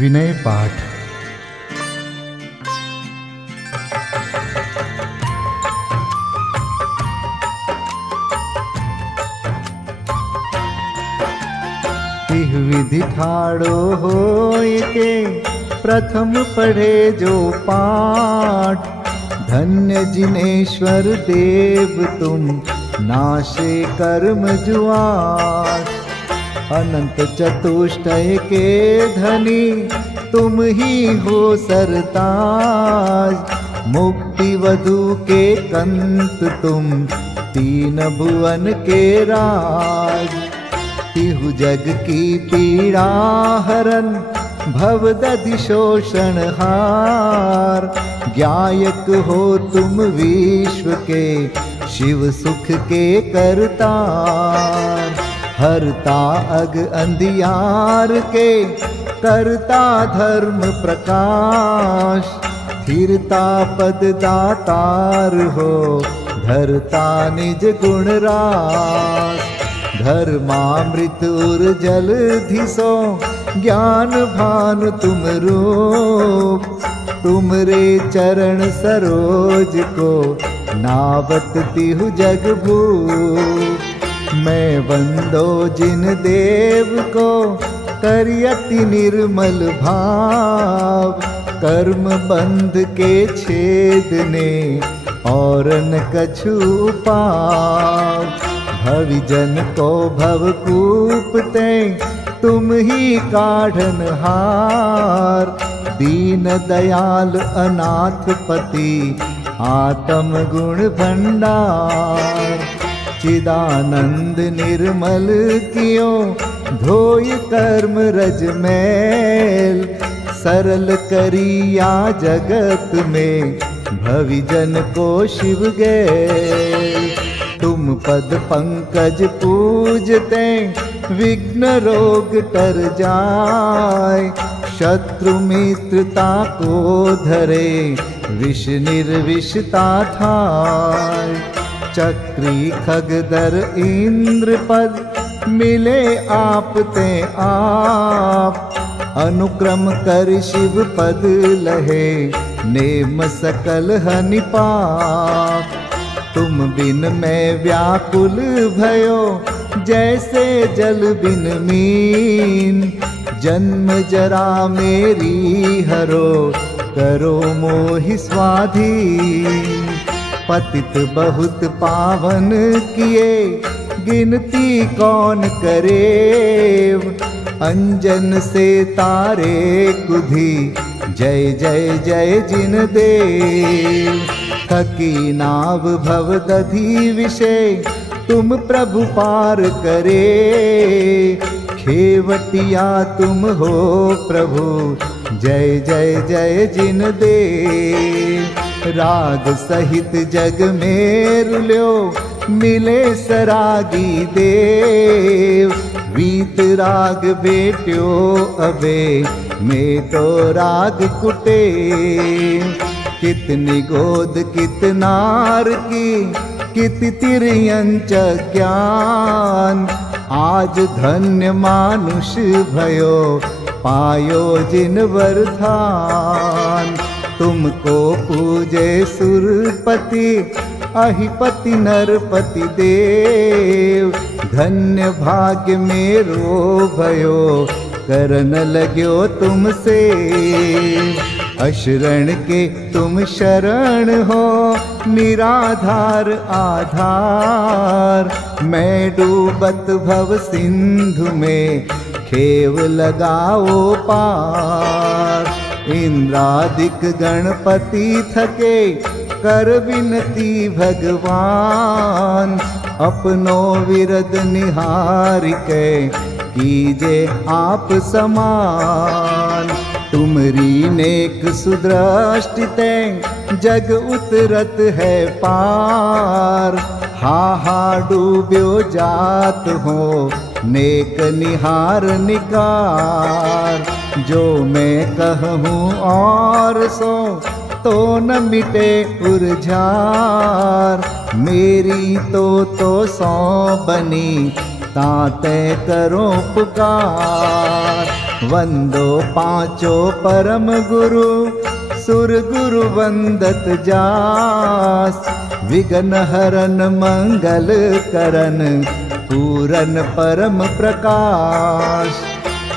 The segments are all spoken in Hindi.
विनय पाठ। इह विधि ठाड़ो होय के प्रथम पढ़े जो पाठ, धन्य जिनेश्वर देव तुम नाशे कर्म जुआट। अनंत चतुष्टय के धनी तुम ही हो सरताज, मुक्ति वधु के कंत तुम तीन भुवन के राज। तिहु जग की पीड़ा हरन भवदधि शोषण हार, ज्ञायक हो तुम विश्व के शिव सुख के करतार। हरता अग अंधियार के करता धर्म प्रकाश, स्थिरता पद दातार हो धरता निज गुण रास। धर्मामृत उर जल धिसो ज्ञान भानु तुम रूप, तुमरे चरण सरोज को नावत तिहु जग भूप। मैं वंदो जिन देव को करियति निर्मल भाव, कर्म बंध के छेदने और न कछु पाव। भविजन को भवकूपते तुम ही काढ़न हार, दीन दयाल अनाथ पति आत्म गुण भंडार। चिदानंद निर्मल कियो धोय कर्म रज मैल, सरल करिया जगत में भविजन को शिव गैल। तुम पद पंकज पूजते विघ्न रोग टर जाय, शत्रु मित्रता को धरे विष निर्विषता ठाय। चक्री खगधर इंद्र पद मिले आप ते आप, अनुक्रम कर शिव पद लहे नेम सकल हनि पाप। तुम बिन मैं व्याकुल भयो जैसे जल बिन मीन, जन्म जरा मेरी हरो करो मोहि स्वाधीन। पतित बहुत पावन किए गिनती कौन करेव, अंजन से तारे कुधी जय जय जय जिन देव। थकी नाव भवदधि विषय तुम प्रभु पार करे, खेवटिया तुम हो प्रभु जय जय जय जिन देव। राग सहित जग में रुल्यो मिले सरागी देव, वीत राग बेट्यो अबे में तो राग कुटे। कितनी गोद कितनार की कित तिर्यंच ज्ञान, आज धन्य मानुष भयो पायो जिन वरदान। तुमको पूजे सुरपति अहिपति नरपति देव, धन्य भाग्य मेरो भयो करन लग्यो तुमसे। अशरण के तुम शरण हो निराधार आधार, मैं डूबत भव सिंधु में खेव लगाओ पार। इंद्रादिक गणपति थके कर विनती भगवान, अपनो विरद निहारिके कीजे आप समान। तुमरी नेक सुदृष्टिते जग उतरत है पार, हा डूब्यो जात हो नेक निहार निकार। जो मैं कहूँ और सो तो न मिटे उर्जार, मेरी तो सौ बनी ताते करो पुकार। वंदो पांचों परम गुरु, सुर गुरु वंदत जास। विघ्न हरन मंगल करन, पूरन परम प्रकाश।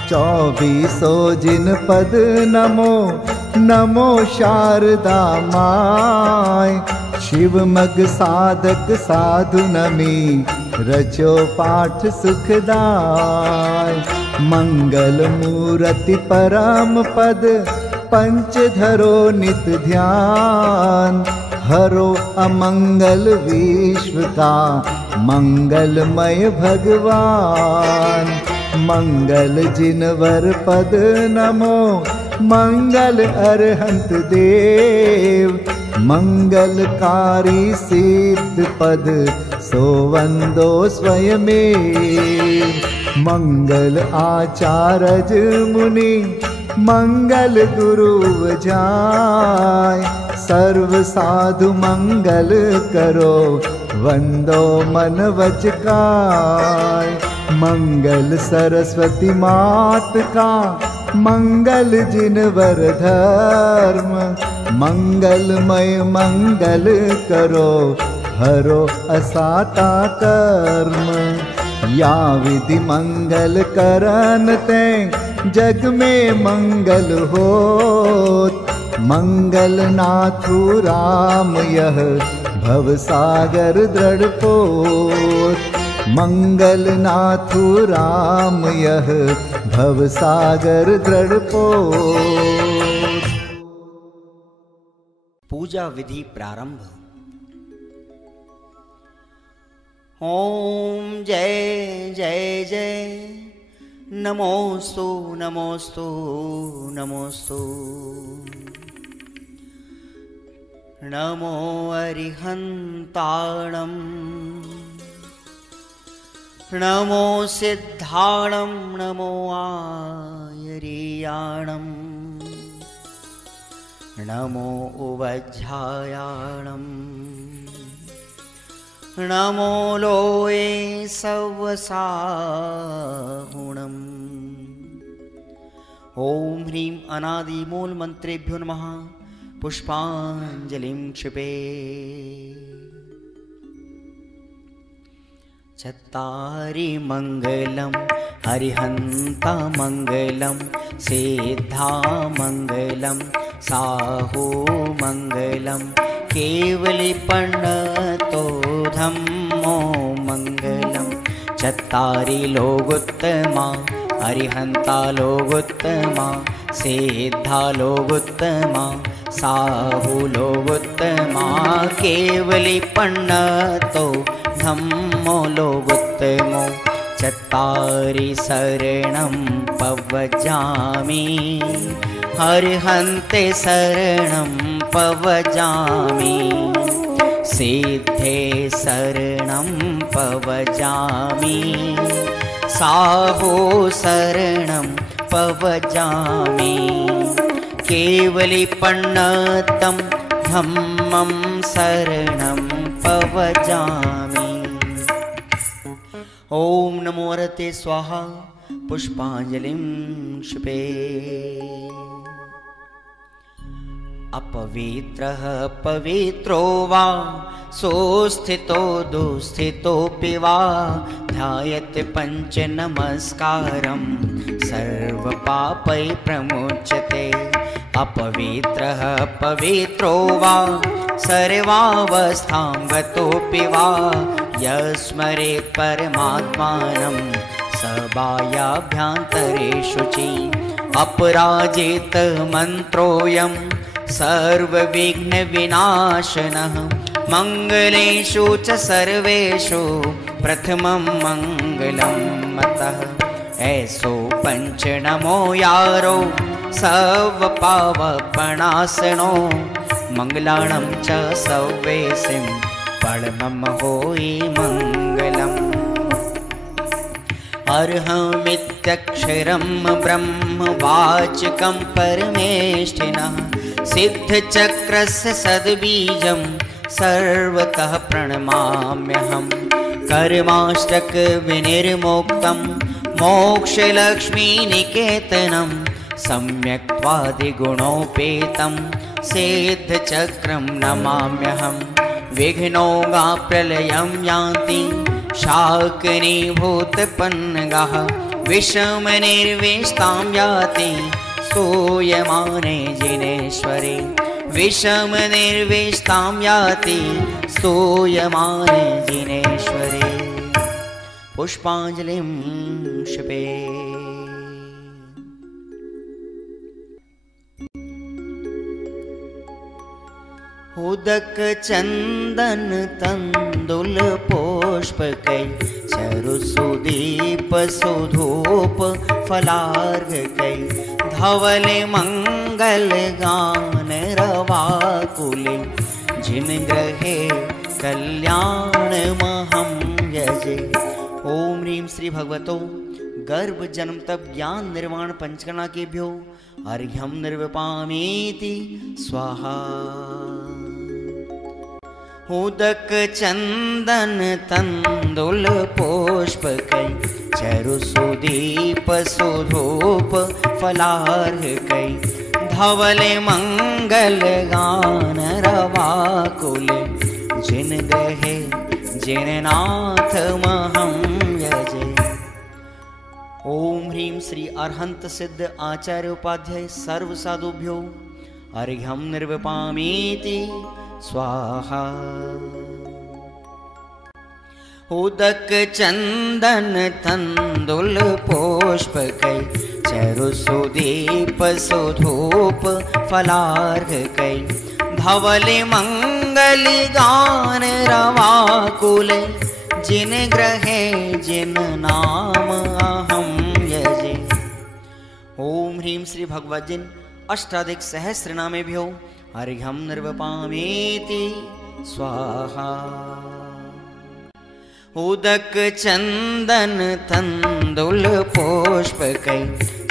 24 जिन पद नमो, नमो शारदा माय। शिव मग साधक साधु नमी, रचो पाठ सुखदाय। मंगल मूर्ति परम पद, पंच धरो नित ध्यान। हरो अमंगल विश्व का, मंगलमय भगवान। मंगल जिनवर पद नमो, मंगल अरहंत देव। मंगलकारी सिद्ध पद, सो वंदो स्वयमेव। मंगल आचारज मुनि, मंगल गुरु जाय। सर्व साधु मंगल करो, वंदो मन वच काय। मंगल सरस्वती मात का, मंगल जिनवर धर्म। मंगलमय मंगल करो, हरो असाता कर्म। या विधि मंगल करन ते, जग में मंगल होत। मंगल नाथु राम यह, भव सागर दृढ़ पोत। मंगल नाथु राम यह, भव सागर दृढ़ पोत। पूजा विधि प्रारंभ। ओम जय जय जय, नमोस्तु नमोस्तु नमोस्तु। नमो अरिहन्ताणं, नमो सिद्धाणं, नमो आयर्याणं। नमो उवज्झायाणं, नमो लोये सवसाहुणम्। ओम ह्रीं अनादि मूल मंत्रेभ्यो नमः। पुष्पांजलिं क्षिपे। चत्तारि मंगलम, हरिहंता मंगलम। सिद्धा मंगलम, साहू मंगलम। केवलिपन्नतो धम्मो मंगलम। चत्तारि लोगोत्तमा, हरिहंता लोगोत्तमा। सिद्धा लोगोत्तमा, साहू लोगोत्तमा। केवलिपन्नतो धम्मो लोगोत्तमो। चत्तारि शरणं पवजामि, हरिहन्ते शरणं पवजामि। सिद्धे शरणं पवजामि, साहू शरणं पवजामि। केवलिपन्नतं धम्मं शरणं पवजामि। ओम नमो रते स्वाहा। पुष्पांजलिं क्षिपे। अपवित्रः पवित्रो वा, सोस्थितो दुस्थितोऽपि वा। ध्यायते पंच नमस्कारं, सर्वपापै प्रमुच्यते। अपवित्रः पवित्रो वा, सर्वावस्थां गतोऽपि वा। यस्मरेत् परमात्मानं, स बाह्याभ्यन्तरे शुचि। अपराजित मन्त्रोऽयं, सर्वविघ्नविनाशनः। मंगलेषु च सर्वेषु, प्रथमं मंगलं मतः। ऐसो पंच नमो यारो, सर्वपावपणासनो। मंगलाणं च सव्वेसिं, परमं होई मंगलम्। अर्हमित्यक्षरं ब्रह्म वाचकं परमेष्ठिनः। सिद्धचक्रस्य सद्बीजं, सर्वतः प्रणमाम्यहम्। कर्माष्टक विनिर्मुक्तं, मोक्षलक्ष्मीनिकेतनं सम्यक्त्वादिगुणोपेतं सिद्धचक्रं नमाम्यहं। विघ्नौघाप्रलयं यान्ति शाकिनीभूतपन्नगाः विषमनिर्विष्टां याति स्तूयमाने जिनेश्वरे। विषमनिर्विष्टां याति स्तूयमाने जिनेश्वरे। पुष्पाञ्जलिं क्षिपे। उदक चंदन तंदुल पुष्पकै चरुसुदीप सुधूप फलार्घकै धवल मंगल गान रवाकुले जिन ग्रहे कल्याण महं यजे। ओम ह्रीं श्री भगवतो गर्भ जन्म तप ज्ञान निर्वाण पंचकर्णा केभ्यो अर्घ्यं निर्विपामीति स्वाहा। उदक चंदन तंदुल पुष्पकै चरुसुदीप सुधूप फलार्घकै धवल मंगल गान रवाकुले जिन ग्रहे जिन नाथ महं यजे। ओम ह्रीं श्री अरहंत सिद्ध आचार्य उपाध्याय सर्व साधुभ्यो अर्घ्यं निर्विपामीति स्वाहा। उदक चंदन तंदुल पुष्पकै चरुसुदीप सुधूप फलार्घकै धवल मंगल गान रवाकुले जिन ग्रहे जिन नाम अहं यजे। ओम ह्रीं श्री भगवद्जिन अष्टाधिक सहस्र नामेभ्यो अर्घ्यं निर्विपामीति स्वाहा। उदक चंदन तंदुल पुष्पकै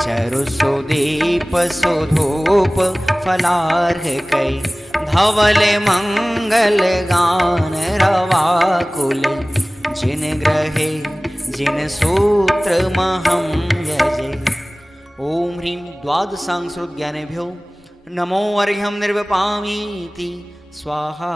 चरुसुदीप सुधूप फलार्घकै धवल मंगल गान रवाकुले जिन ग्रहे जिन सूत्र महं यजे। ओम ह्रीं द्वादशांगश्रुत ज्ञानेभ्यो नमो अर्घ्यं निर्विपामीति स्वाहा।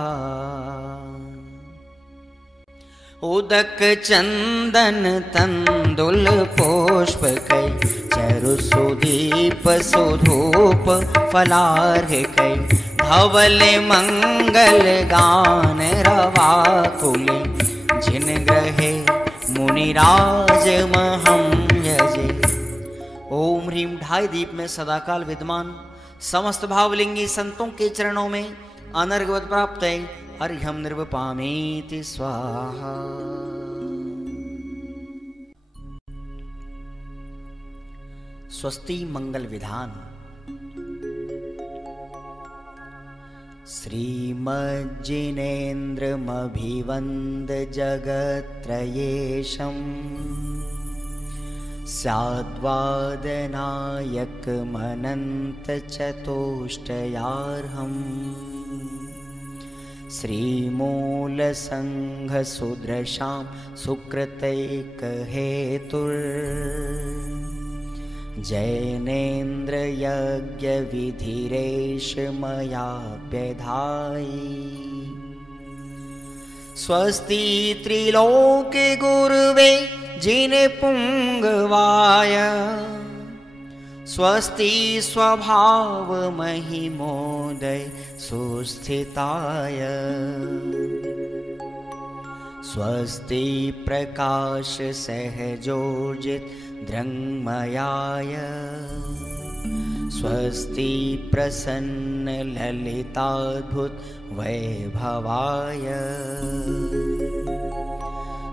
उदक चंदन तंदुल पुष्पकै चरुसुदीप सुधूप फलार्घकै धवल मंगल गान रवाकुले जिन ग्रहे मुनिराज महं यजे। ओम ह्रीं ढाई दीप में सदाकाल विद्यमान समस्त भावलिंगी संतों के चरणों में अनर्घवत प्राप्त है अर्घ्यं निर्विपामीति स्वाहा। स्वस्ति मंगल विधान। श्रीमज्जिनेन्द्रमभिवन्द जगत्त्रयेशम् स्याद्वादनायकमनन्तचतुष्टयार्हम् श्रीमूलसङ्घसुदृशां सुकृतैकहेतुर्जैनेन्द्रयज्ञविधिरेश मयाप्यधायि। स्वस्ति त्रिलोके गुरुवे जिनपुंगवाय स्वस्ति स्वभाव महिमोदय सुस्थिताय। स्वस्ति प्रकाश सहजोजित दृङ्मयाय स्वस्ति प्रसन्न ललिताद्भुत वैभवाय।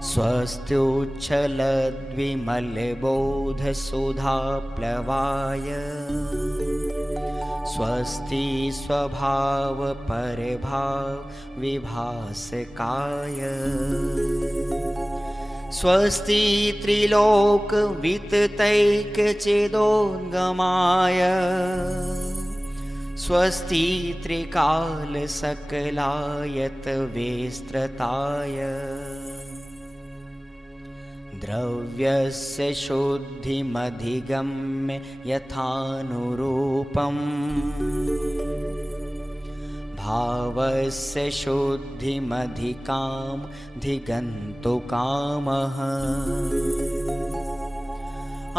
स्वस्त्युच्छलद्विमलबोधसुधाप्लवाय स्वस्ति स्वभाव परभाव विभासकाय। स्वस्ति त्रिलोक विततैकचेदोद्गमाय स्वस्ति त्रिकाल सकलायत विस्तृताय। द्रव्यस्य शुद्धिमधिगम्य यथानुरूपम् भावस्य शुद्धिमधिकां धिगन्तु कामः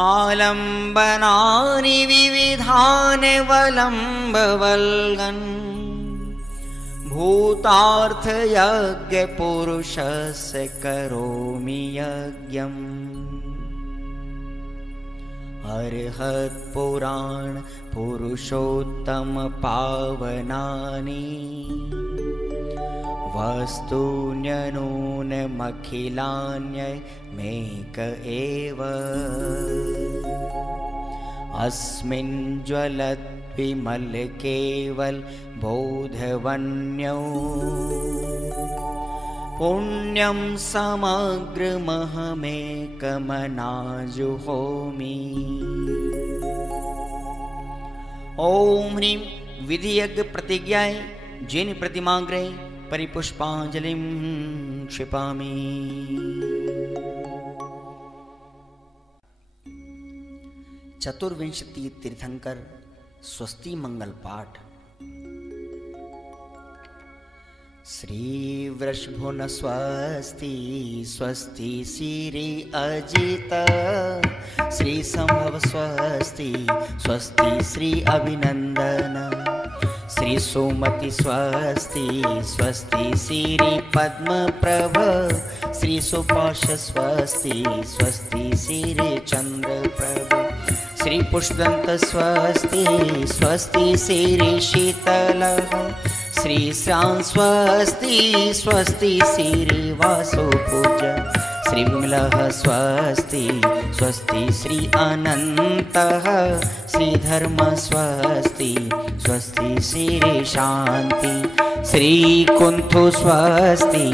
आलम्बनानि विविधानि वलम्बवल्गन् भूतार्थयज्ञपुरुषस्य करोमि यज्ञम् अर्हत्पुराण पुरुषोत्तम पावनानि वस्तून्यनूनमखिलान्यमेक एव अस्मिन् ज्वलद्विमल केवल बोधवन्यो पुण्यं समग्रमहमेकमनाजुहोमि। ओम ह्रीं विधियज्ञ प्रतिज्ञाय जिन प्रतिमाग्रे परिपुष्पांजलिं क्षिपामि। चतुर्विंशति तीर्थंकर स्वस्ति मंगल पाठ। श्री वृषभुन स्वस्ति स्वस्ति श्री अजित श्री संभव स्वस्ति स्वस्ति श्री अभिनंदन श्री सुमति स्वस्ति स्वस्ति श्री पद्म प्रभ श्री सुपाश स्वस्ति स्वस्ति श्री चंद्र प्रभ श्री पुष्पदंत स्वस्ति स्वस्ति श्री शीतल श्री श्रां स्वस्ति स्वस्ति श्री वासुपूज श्री विमलः स्वस्ति स्वस्ति श्री अनन्तः श्री धर्म स्वस्ति स्वस्ति श्री शांति श्री कुंथु स्वस्ति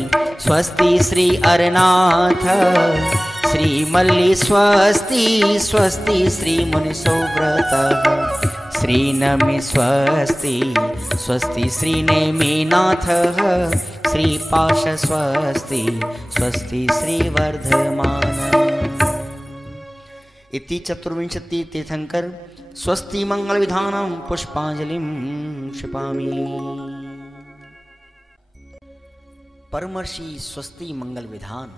स्वस्ति श्री अरनाथ श्री मल्ली स्वस्ति स्वस्ति श्री मुनिसोव्रतः श्री नमि स्वस्ति स्वस्ति श्री नेमिनाथः श्री पाश स्वस्ति स्वस्ति श्री वर्धमान। इति चतुर्विंशति तीर्थंकर स्वस्ति मंगल विधानं पुष्पांजलिं क्षिपामि। परमर्षि स्वस्ति मंगल विधान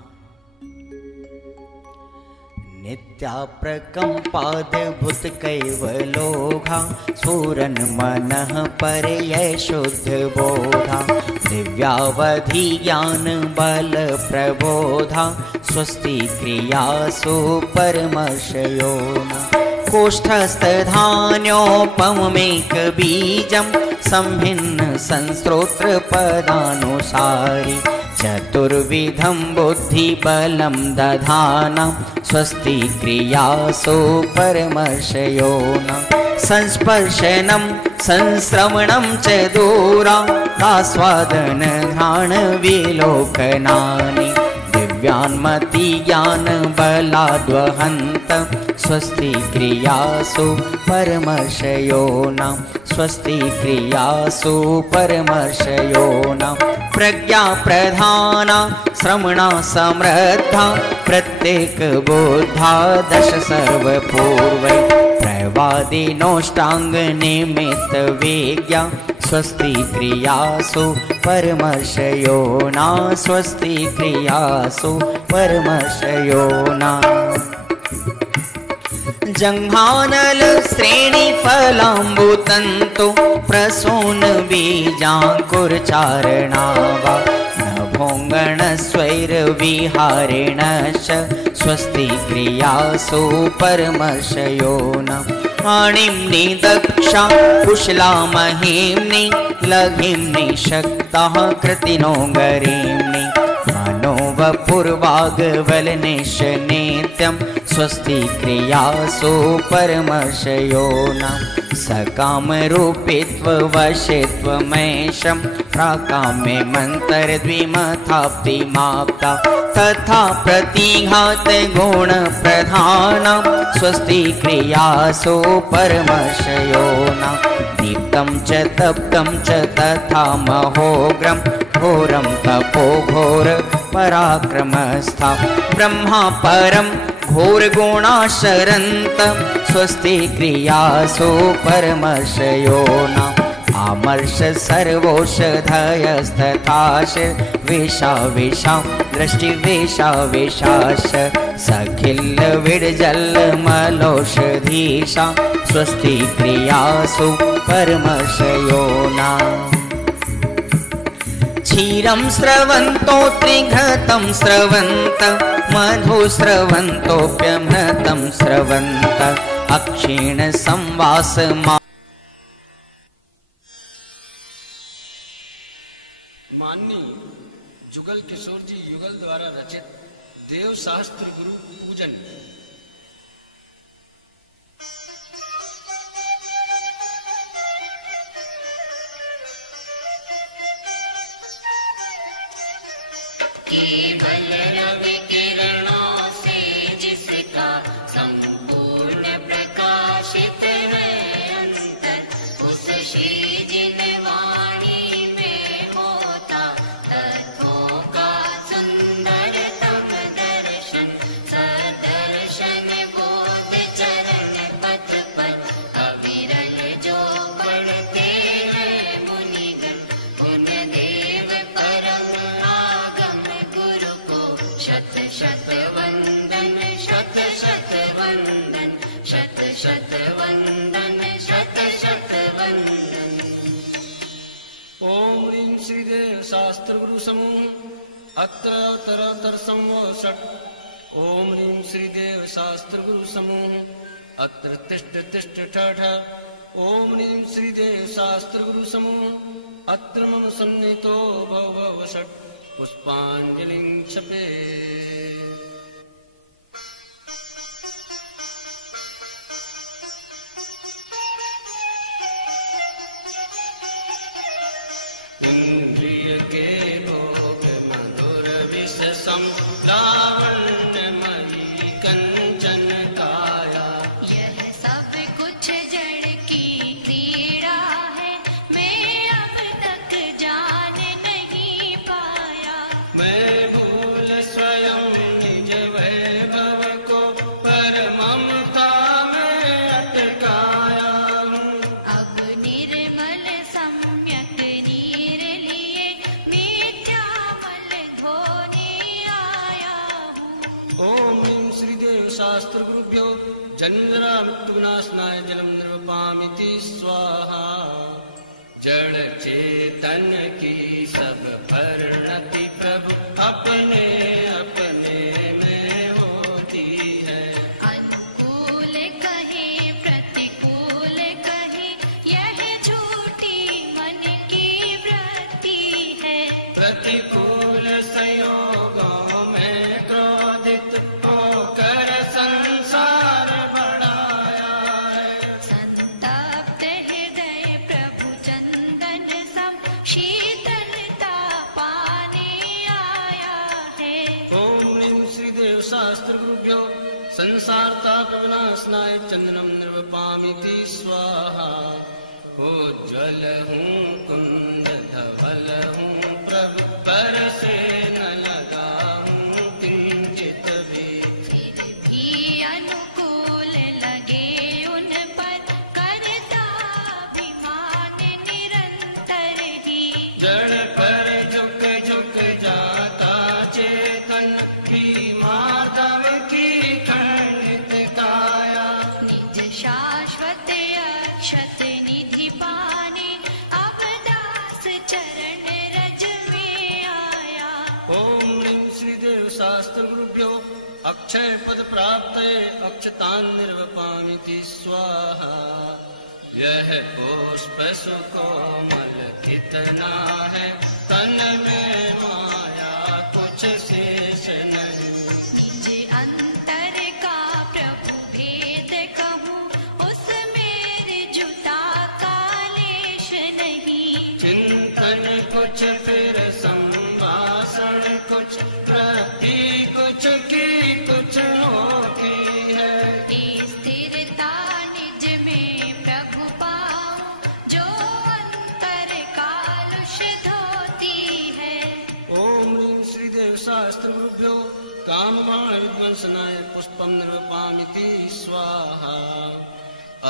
नित्याप्रकम्पाद्भुत कैवलोघा स्फुरन् मनः परयै शुद्ध बोधा दिव्यावधि ज्ञान बल प्रबोधा स्वस्ति क्रियासु परमर्षयोना कोष्ठस्थधान्योपमेक बीजं संभिन्न संस्रोत्र पदानुसारि चतुर्विधं बुद्धिबलं दधाना स्वस्ति क्रियासु परमर्षयोना संस्पर्शनं संश्रवणं च दूरादास्वादन घ्राण विलोकनानि दिव्यान्मति ज्ञान बलाद्वहन्त स्वस्ति क्रियासु परमर्षयोना स्वस्ति क्रियासु परमर्षयोना प्रज्ञा प्रधाना श्रमणा समृद्धा प्रत्येक बुद्धा दश सर्वपूर्वै प्रवादिनोष्टांग निमित्त विज्ञा स्वस्ति क्रियासु परमर्षयोना स्वस्ति क्रियासु परमर्षयोना जंघानल श्रेणी फलाम्बुतंतु प्रसून बीजांकुर चारणावा नभोंगण स्वैर विहारिणश्च स्वस्ति क्रियासु परमर्षयोना आणिम्नि दक्षा कुशला महिम्नि लघिम्नि शक्ताः कृतिनो गरिम्नि मनोवपुर्वाग्वलनिश नित्यं स्वस्ति क्रियासु परमर्षयोना सकामरूपित्ववशित्वमेशं प्राकाम्ये मन्तरद्विमथाप्तिमाप्ता तथा प्रतिघात गुणप्रधाना स्वस्ति क्रियासु परमर्षयोना दीप्तं च तप्तं च तथा महोग्रं घोरं तपो घोर पराक्रमस्था ब्रह्मा परम घोर गुणाशरंत स्वस्ति क्रियासु परमर्षयोना आमर्ष सर्वोषधयस्तथाश वेशा वेशा दृष्टि वेशा वेशाश सखिल विडजल मलोषधीशा स्वस्ति क्रियासु परमर्षयोना क्षीरं स्रवन्तो त्रिघतं स्रवन्त मधु स्रवन्तोऽप्यमृतं स्रवन्त अक्षीण संवास माननीय जुगल किशोर जी युगल द्वारा रचित देव शास्त्र गुरु पूजन। केवल रवि किरणों से जिसका संपूर्ण प्रकाशित है अंतर, उस श्री जिन वाणी में होता तत्वों का सुंदरतम दर्शन। सदर्शन बोध चरण पथ पर अविरल जो पढ़ते हैं मुनिगण, उन देव परम शत शत वंदन शत शत वंदन शत शत वंदन शत शत वंदन। ओम ह्रीं श्रीदेव शास्त्र गुरु समूह अत्र तरतर संवषट। ओम ह्रीं श्रीदेव शास्त्र गुरु समूह अत्र तिष्ठ तिष्ठ ठठ। ओम ह्रीं श्रीदेव शास्त्र गुरु समूह अत्र मम सन्निहितो भव भव षट। पुष्पांजलिं क्षपे। इंद्रिय के भोग मधुर विष सम लावण्यमयी कंचन काया। यह सब कुछ जड़ की क्रीड़ा है, मैं अब तक जान नहीं पाया। मैं भूल स्वयं निज वैभव को पर ममता में अटकाया हूँ। अब निर्मल सम्यक नीर लिए मिथ्यामल धोने आया हूँ। ओम ह्रीं श्रीदेव शास्त्र गुरुभ्यो जन्मजरा मृत्युविनाशनाय जलम निर्वपामिति स्वाहा। जड़ चेतन की सब परिणति प्रभु अपने अपने में होती है। अनुकूल कहे प्रतिकूल कहे यह झूठी मन की वृत्ति है। प्रतिकूल संयोगों में क्रोधित होकर संसार बढ़ाया है। संतप्त हृदय प्रभु चंदन सब शीतलता पाने आया है। ओम ह्रीं श्रीदेव शास्त्र गुरुभ्यो संसार ताप विनाशनाय चंदनम निर्वपामिति स्वाहा। ओ ज्वल हूँ कुंद धवल हूँ प्रभु पर से न लगा हूँ किंचित भी। फिर भी अनुकूल लगे उन पर करता अभिमान निरंतर ही। जड़ पर झुक झुक जाता चेतन की माधव की खंडित काया। निज शाश्वत अक्षत निधि पाने अब दास चरण रज में आया। ओम ह्रीं श्रीदेव शास्त्र गुरुभ्यो अक्षय पद प्राप्त अक्षतान निर्वपामिति स्वाहा। यह पुष्प सुकोमल कितना है तन में माया कुछ शेष नहीं। निज अंतर का प्रभु भेद कहूँ उसमें जुता कालेश नहीं। चिंतन कुछ फिर संभाषण कुछ प्रति कुछ की कुछ होती है। स्थिरता निज में प्रभु पाऊं जो अंतर कालुष धोती है।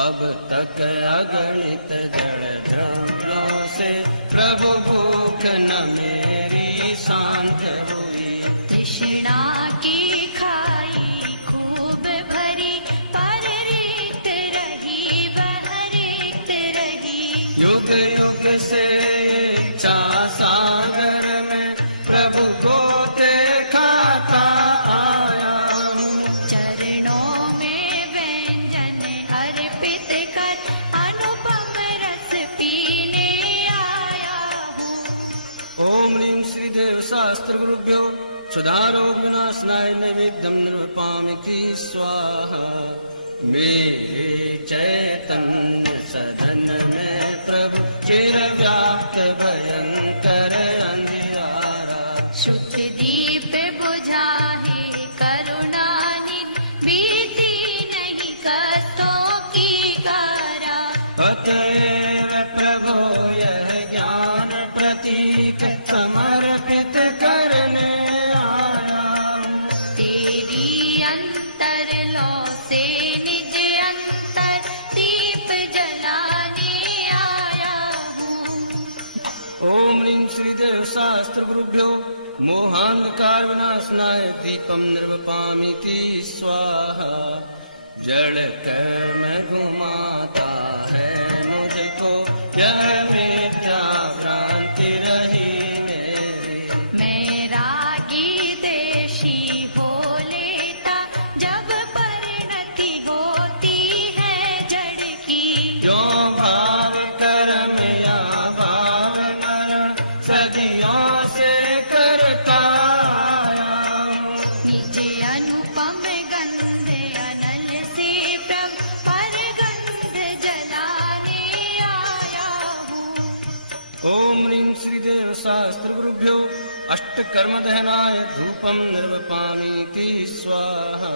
अब तक अगणित जड़ जलों से प्रभु भूख न मेरी शांत हुई। तृष्णा की खाई खूब भरी पर रिक्त रही वह रिक्त रही। युग युग से इच्छा सागर में प्रभु को देखता आया हूँ। चरणों में व्यंजन अर्पित कर अनुपम रस पीने आया हूँ। ओम ह्रीं श्रीदेव शास्त्र गुरुभ्यो सुधारोग विनाशनाय नैवेद्यं निर्वपामिति स्वाहा। मेरे चैतन्य सदन में प्रभु चिर व्याप्त भयंकर अंधियारा। शुद्ध दीप बुझाए करुणानिधि बीती नहीं कष्टों की कारा। अतएव प्रभु यह ज्ञान प्रतीक समर्पित करने आया हूँ। तेरी अंतर लो से निज अंतर दीप जलाने आया हूँ। ओम ह्रीं श्रीदेव शास्त्र गुरुभ्यो मोहांधकार विनाशनाय दीपम निर्वपामिति स्वाहा। जड़ कर्म घुमाता है मुझको यह मिथ्या भ्रांति रही मेरी। मैं रागी देशी हो लेता जब परिणति होती है जड़ की। जो भाव कर्म या भाव मरण सदियों से करता आया हूँ। निज अनुपम गंध अनल से प्रभु पर गंध जलाने आया हूँ। ओम ह्रीं श्रीदेव शास्त्र गुरुभ्यो अष्ट कर्म दहनाय धूपम निर्वपामिति स्वाहा।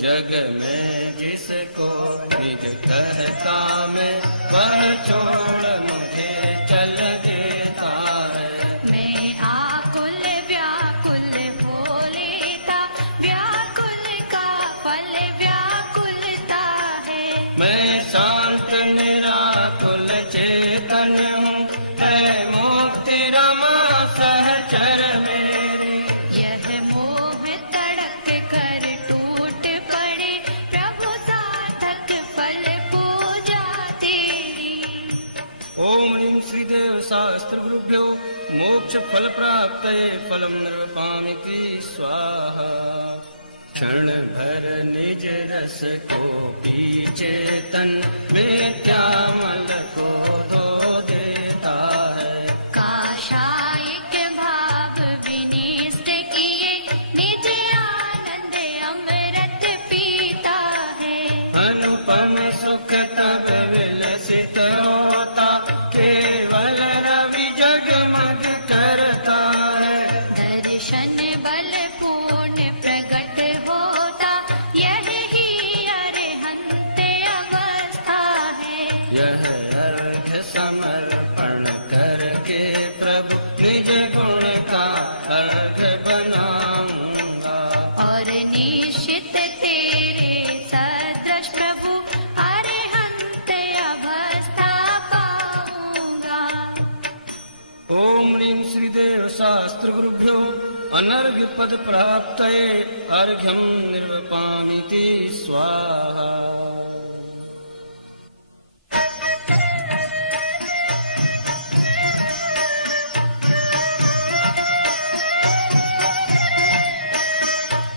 जग में जिसको निज कहता मैं वह छोड़ मुझे चल देता है। मैं आकुल व्याकुल हो लेता व्याकुल का फल व्याकुलता है। मैं शांत निराकुल चेतन हूँ है मुक्ति रमा सहचर मेरी। यह मोह तड़क कर टूट पड़े प्रभु सार्थक फल पूजा तेरी। ओम ह्रीं श्रीदेव शास्त्र गुरुभ्यो मोक्ष फल प्राप्त फलम निर्वपामिति स्वाहा। क्षण भर निज रस को पीछे तन मिथ्यामल को धो देता है। काशायिक भाव विनिष्ट किए निज आनंद अमृत पीता है। अनुपम सुख तब विलसित होता केवल रवि जगमग करता है। दर्शन बल पूर्ण प्रकट होता यह ही अरहंत अवस्था है। यह अर्घ समर्पण करके प्रभु निज गुण का अर्घ बनाऊंगा। और निश्चित तेरे सदृश प्रभु अरहंत अवस्था पाऊंगा। ओम ह्रीं श्रीदेव शास्त्र गुरुभ्यो अनर्घ्य पद प्राप्त अर्घ्यम निर्वपामिति स्वाहा।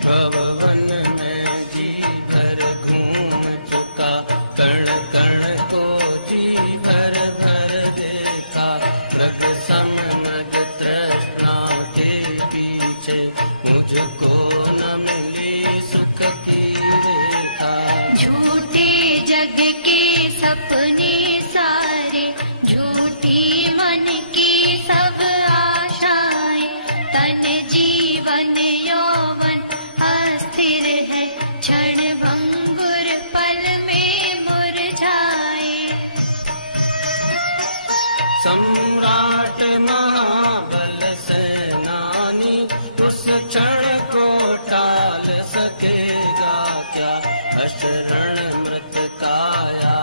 भवन में जी भर घूम चुका कण कण को जी भर भर देखा। प्रग समनग तृष्णा के पीछे मुझको न मिली सुख की रेखा। झूठे जग के सपने सारे झूठी मन की सब आशाएं। तन जीवन यौवन अस्थिर है क्षण भंगुर पल में मुरझाए। सम्राट महाबल सेनानी उस क्षण को टाल सकेगा क्या। अशरण मृत काया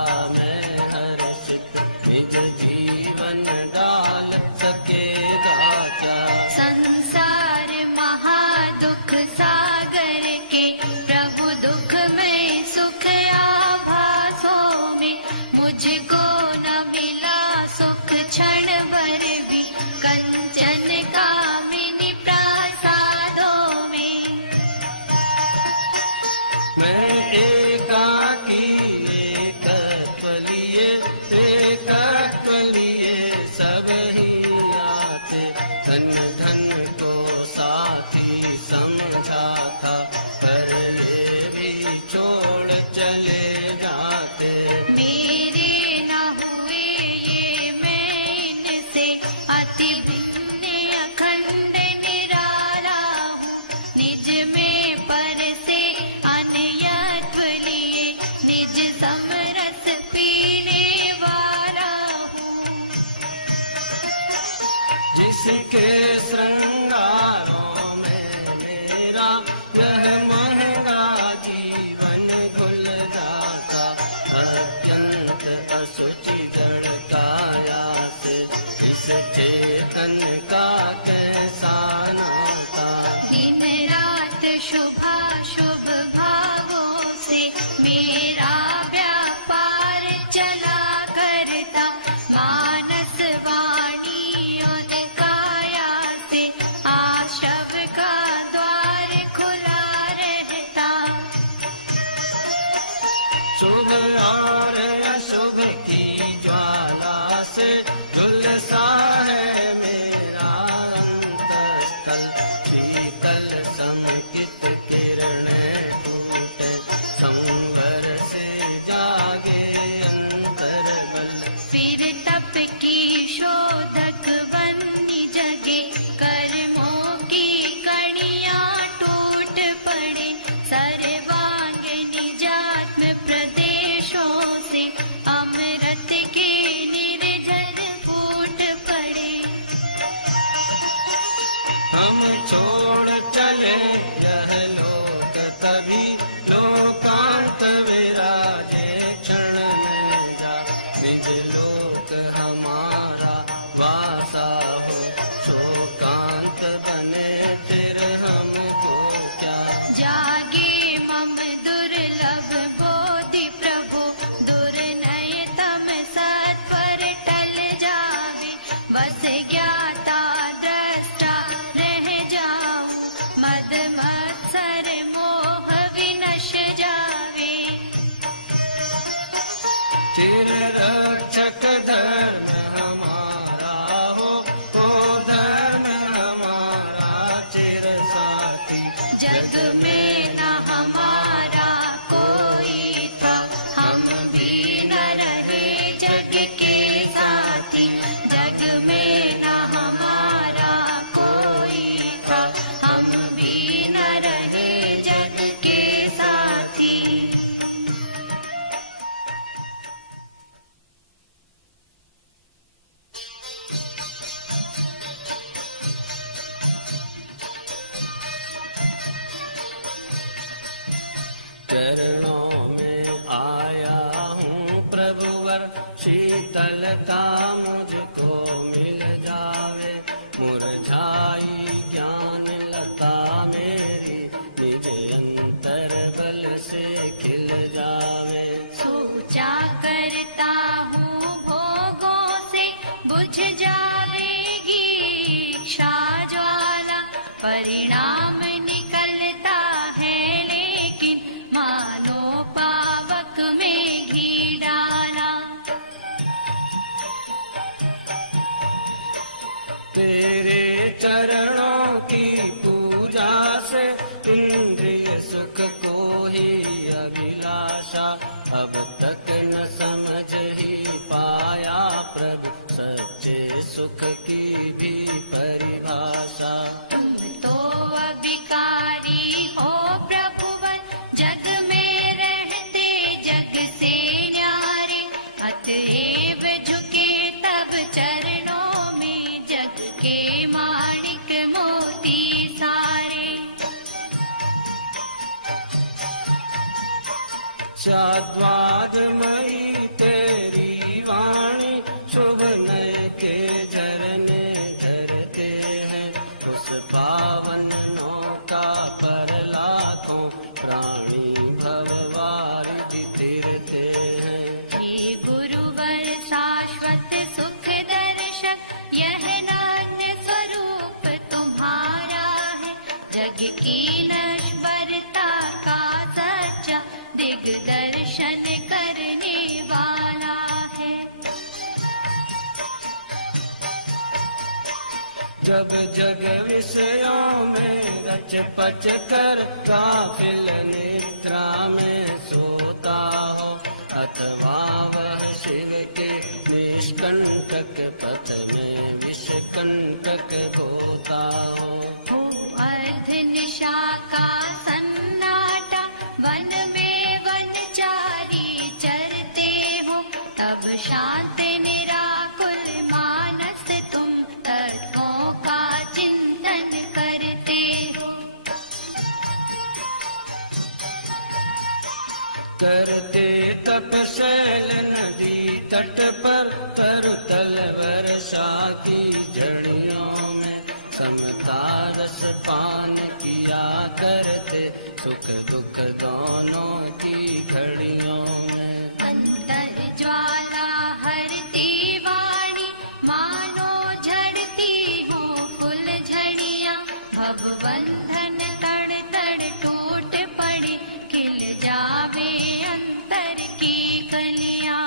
चिर रक्षक धर्म हमारा हो धर्म हमारा चिर साथी। जग में न हमारा कोई था, हम भी न रहे जग के साथी। जग में न हमारा कोई था, हम भी न रहे जग के साथी। चरणों में आया हूँ प्रभुवर, शीतलता मुझको मिल जावे। मुरझाई ज्ञान लता मेरी, निज अंतर बल से खिल जावे। सोचा करता हूँ भोगों से बुझ जावेगी इच्छा ज्वाला। परिणाम निकलता है लेकिन मानो पावक में घी डाला। तेरे चरणों की पूजा से इंद्रिय सुख को ही अभिलाषा। अब तक न समझ ही पाया प्रभु सच्चे सुख की भी परिभाषा। तुम तो अभिकारी हो प्रभुवन, जग में रहते जग से न्यारे। अतएव झुके तब चरणों में जग के माणिक मोती सारे। चाद्वादमयी तेरी वाणी, शुभ नय के झरने झरते हैं। उस पावन नौका पर लाखों प्राणी भववारिधि तिरते हैं। हे गुरुवर शाश्वत सुख दर्शक, यह नाट्य स्वरूप तुम्हारा है। जग की नश्वरता का सच्चा दिग्दर्शन करने वाला है। जब जग विषयों में रच पच कर काफिल निद्रा में सोता हो, अथवा वह शिव के निष्कंटक पथ में विषकंटक होता हो। अर्ध निशा का सन्नाटा, वन में वनचारी चरते हो। तब शांत निराकुल मानस तुम तत्वों का चिंतन करते हो। करते तपशैल नदी तट पर, तरुतल वर्षा की झड़ियों में। समता रस पान किया करते, सुख दुख दोनों की घड़ियों में। अंतर ज्वाला हरती वाणी, मानो झड़ती हो फुल झड़ियाँ। भव बंधन तड़ तड़ टूट पड़े, खिल जावे अंतर की कलियाँ।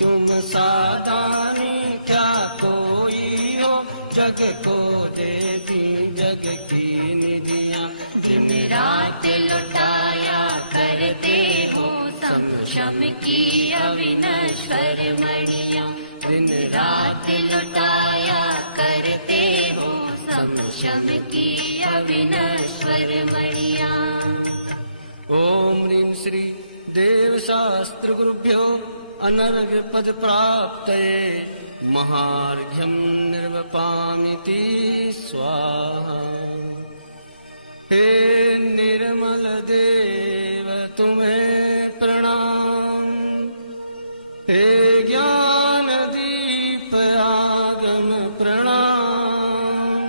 तुम सादानी क्या कोई हो, जग को देती जग की निधियाँ। दिन रात लुटाया करते हो समशम की अविनश्वर मणियाँ। दिन रात लुटाया करते हो समशम की अविनश्वर मणियाँ। ओम ह्रीं श्री देव शास्त्र गुरुभ्यो अनर्घ्य पद प्राप्तये, महार्घ्यं निर्वपामिति स्वाहा। हे निर्मल देव तुम्हें प्रणाम, हे ज्ञान दीप आगम प्रणाम,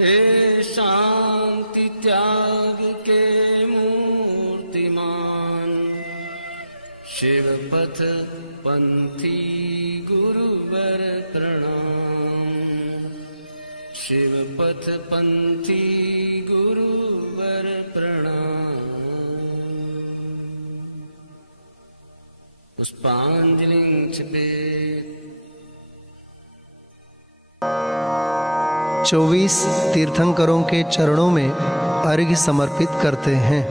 हे शांति त्याग के मूर्तिमान। शिव पथ पंथी गुरुवर प्रणाम, शिव पथ पंथी गुरुवर प्रणाम। पुष्पांजलिं क्षिपेत्। 24 तीर्थंकरों के चरणों में अर्घ्य समर्पित करते हैं।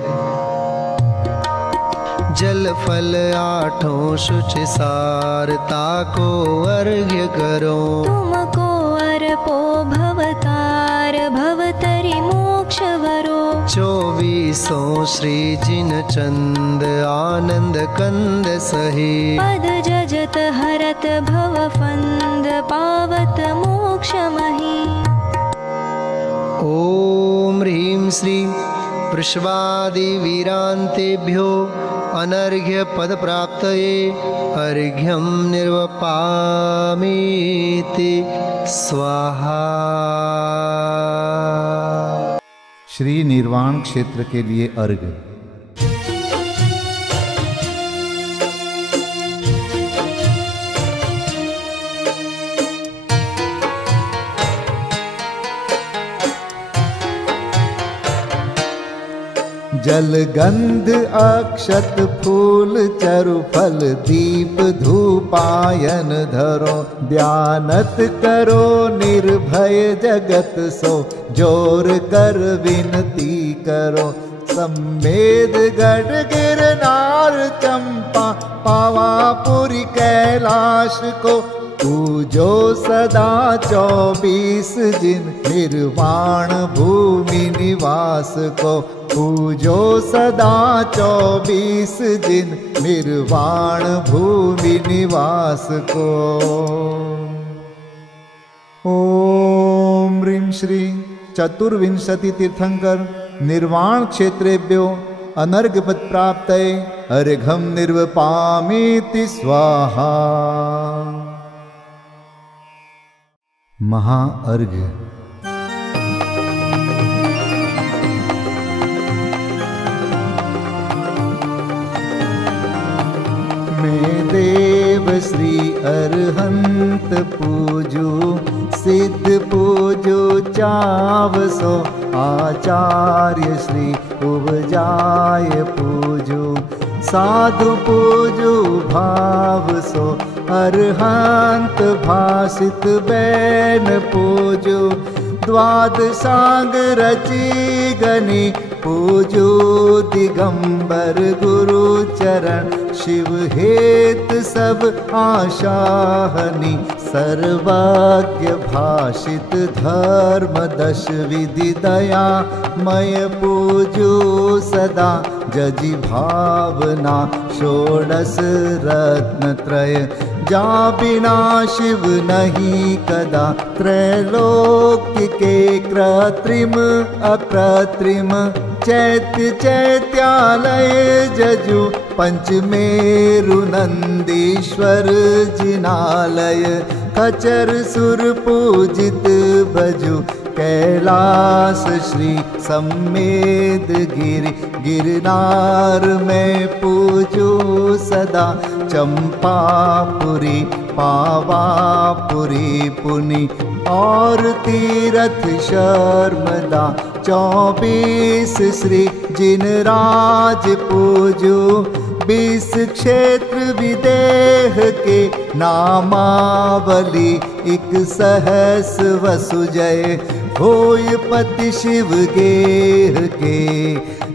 जल फल आठों शुचि सारता को अर्घ्य करो। तुमको अर्पो भवतार भवतरि मोक्ष वरो। 24 श्री जिन चंद आनंद कंद सही। पद जजत हरत भव फंद पावत मोक्ष मही। ओम ह्रीं श्री वृषभादि वीरांतेभ्यो अनर्घ्य पद प्राप्तये अर्घ्यं निर्वपामीति स्वाहा। श्री निर्वाण क्षेत्र के लिए अर्घ्य। जल गंध अक्षत फूल चरु फल दीप धूपायन धरो। ध्यानत करो निर्भय जगत सो जोर कर विनती करो। सम्मेद गढ़ गिरनार चंपा पावापुरी कैलाश को पूजो सदा 24 जिन निर्वाण भूमि निवास को। पूजो सदा 24 जिन निर्वाण भूमि निवास को। ओम ह्रीं श्री चतुर्विंशति तीर्थंकर निर्वाण क्षेत्रेभ्यो अनर्घ्यपद प्राप्तये अर्घ्यं निर्वपामीति स्वाहा। महाअर्घ्य। मैं देव श्री अरहंत पूजू सिद्ध पूजू चावसो। आचार्य श्री उपजाय पूजू साधु पूजू भाव सो। अरहंत भासित बैन पूजू द्वादशांग रची गनी पूजू दिगंबर गुरु चरण। शिव हेत सब आशाहनी सर्वज्ञ भाषित धर्म 10 विधि दया मय पूजू सदा जजी भावना। 16 रत्न त्रय जा बिना शिव नहीं कदा। त्रैलोक्य के कृत्रिम अकृत्रिम चैत्य चैत्यालय जजु। पंचमेरु नंदीश्वर जिनालय खचर सुर पूजित भजु। कैलास श्री सम्मेद गिरि गिरनार में पूजू सदा। चंपापुरी पावापुरी पुनि और तीरथ शर्मदा। 24 श्री जिनराज पूजू 20 क्षेत्र विदेह के नामावली। 1 सहस वसुजय होय पति शिव गेह के।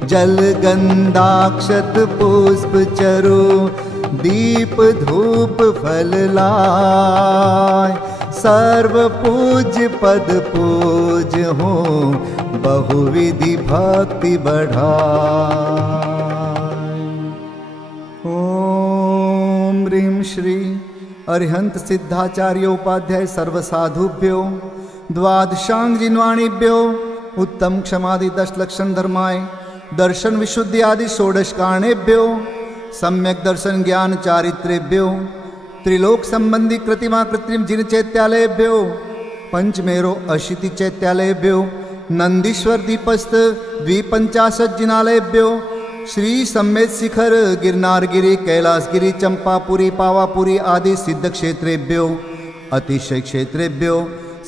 जल गंधाक्षत पुष्प चरु दीप धूप फल लाय। सर्व पूज्य पद पूज हो बहुविधि भक्ति बढ़ाय। ओम ह्रीं श्री अरिहंत सिद्धाचार्योपाध्याय सर्वसाधुभ्यो द्वादशांग जिन्वाणीभ्यो उत्तम क्षमादि 10 लक्षण धर्माय दर्शन विशुद्धि आदि 16 कारणेभ्यो सम्यक दर्शन ज्ञान चारित्रेभ्यो त्रिलोक संबंधी कृतिमा कृत्रिम जिन चैत्यालयभ्यो पंचमेरो अशीति चैत्यालयभ्यो नंदीश्वर दीपस्थ 250 जिनालयभ्यो श्री सम्मेद शिखर गिरनारगिरी कैलासगिरी चंपापुरी पावापुरी आदि सिद्ध क्षेत्रेभ्यो अतिशय क्षेत्रेभ्यो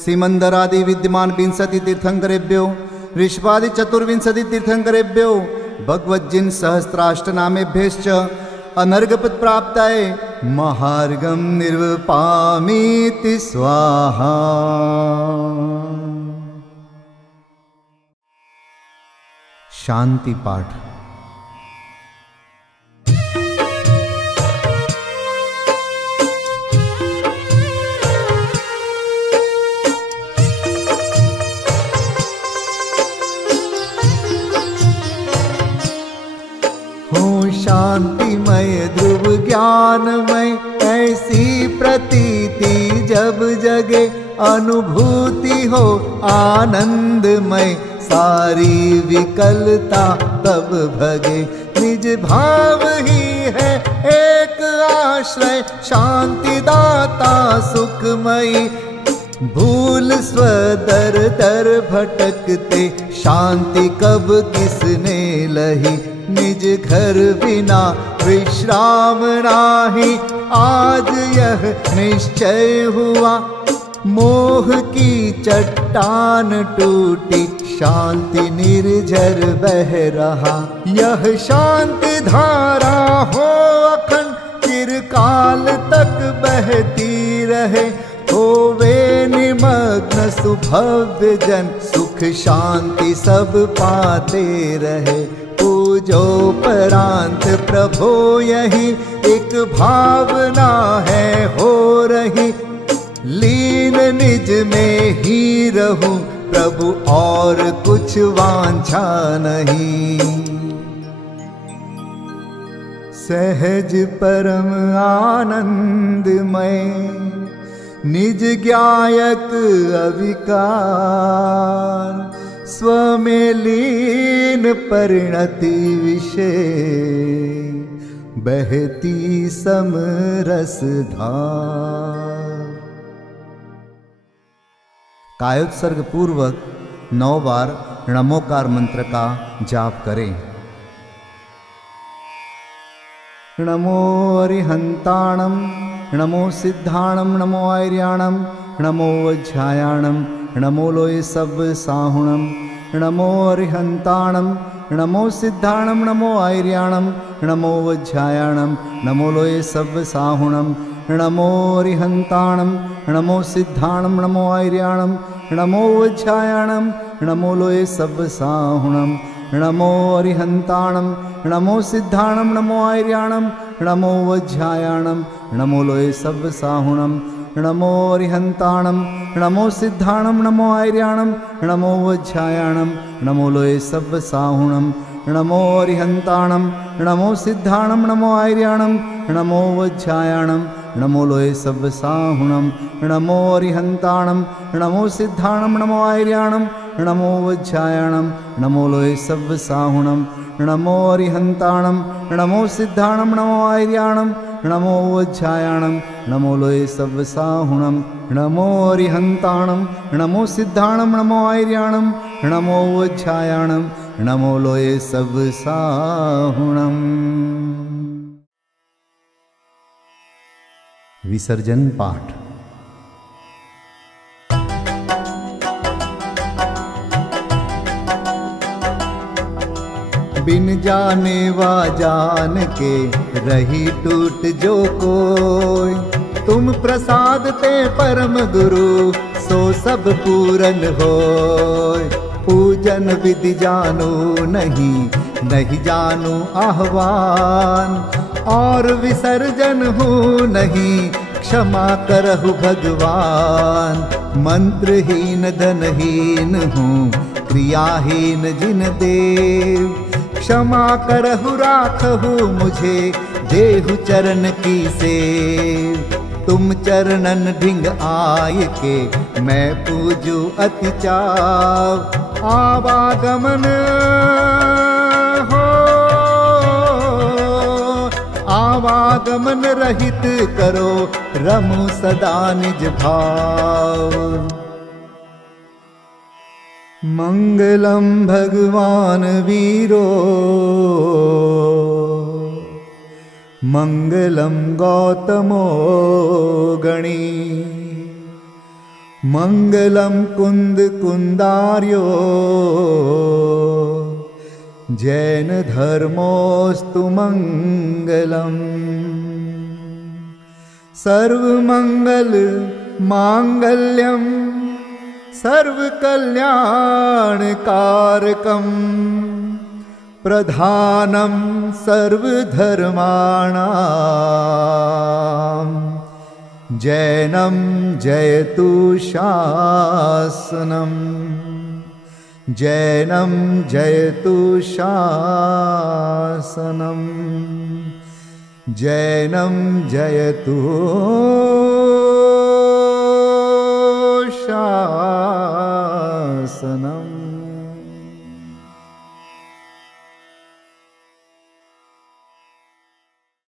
सीमंदरादि विद्यमान 20 तीर्थंकरेभ्यो ऋषभादि 24 तीर्थंकरेभ्यो भगवज्जिन सहस्राष्टनामेभ्यश्च अनर्गपद प्राप्ताय महार्गम निर्वपामीति स्वाहा। शांति पाठ। शांतिमय ध्रुव ज्ञानमय ऐसी प्रतीति जब जगे, अनुभूति हो आनंदमय सारी विकलता तब भगे। निज भाव ही है एक आश्रय शांति दाता सुखमयी, भूल स्वदर दर भटकते शांति कब किसने लही। निज घर बिना विश्राम नाही, आज यह निश्चय हुआ मोह की चट्टान टूटी, शांति निर्झर बह रहा। यह शांति धारा हो अखंड चिरकाल तक बहती रहे, होवे निमग्न सुभव्य जन सुख शांति सब पाते रहे। पूजो परांत प्रभो यही एक भावना है हो रही, लीन निज में ही रहूं प्रभु और कुछ वांछा नहीं। सहज परम आनंदमय निज ज्ञायक अविकार, स्वमें लीन परिणति विषय बहती समरस धार। कायोत्सर्ग पूर्वक 9 बार नमोकार मंत्र का जाप करें। नमो अरिहंताणम, नमो सिद्धाणम, नमो आर्याणम, नमो वज्रायाणम, नमो लोय सब साहुणम। नमो अरिहंताणम, नमो सिद्धाणम, नमो आर्याणम, नमो वज्रायाणम, नमो लोय सब साहुणम। नमो अरिहंताणम, नमो सिद्धाणम, नमो आर्याणम, नमो वज्रायाणम, नमो लोय सब साहुणम। नमो अरिहंताणम, नमो सिद्धाणम, नमो आर्याणम, नमो वज्रायाणम, नमो लोय सब साहुणम। नमो अरिहंताणम, नमो सिद्धाणम, नमो आर्याणम, नमो वज्रायाणम, नमो लोय सब साहुणम। नमो अरिहंताणम, नमो सिद्धाणम, नमो आर्याणम, नमो वज्रायाणम, नमो लोय सब साहुणम। नमो अरिहंताणम, नमो सिद्धाणम, नमो आर्याणम, नमो वज्रायाणम, नमो लोय सब साहुणम। नमो अरिहंताणम, नमो सिद्धाणम, नमो आर्याणम, नमो वज्रायाणम, नमो लोय सब साहुणम। नमो अरिहंताणम, नमो सिद्धाणम, नमो आर्याणम, नमो वज्रायाणम, नमो लोय सब साहुणम। विसर्जन पाठ। बिन जाने वा जान के रही टूट जो कोई, तुम प्रसाद ते परम गुरु सो सब पूरन होय। पूजन विधि जानो नहीं, नहीं जानो आह्वान, और विसर्जन हूँ नहीं क्षमा करहु भगवान। मंत्रहीन धनहीन हूँ क्रियाहीन जिन देव, क्षमा करहु राखहु मुझे देहु चरण की सेव। तुम चरणन ढिंग आय के मैं पूजू अति चाव। आवागमन हो आवागमन रहित करो रमु सदा निज भाव। मंगलम भगवान वीरो, मंगलम गौतमो गणी, मंगलम कुंद कुंदार्यो, जैनधर्मोऽस्तु मङ्गलम्। सर्वमङ्गलमाङ्गल्यं सर्वकल्याणकारकं प्रधानं सर्वधर्माणां जैनं जयतु शासनम्। जैनं जयतु शासनम्। जैनं जयतु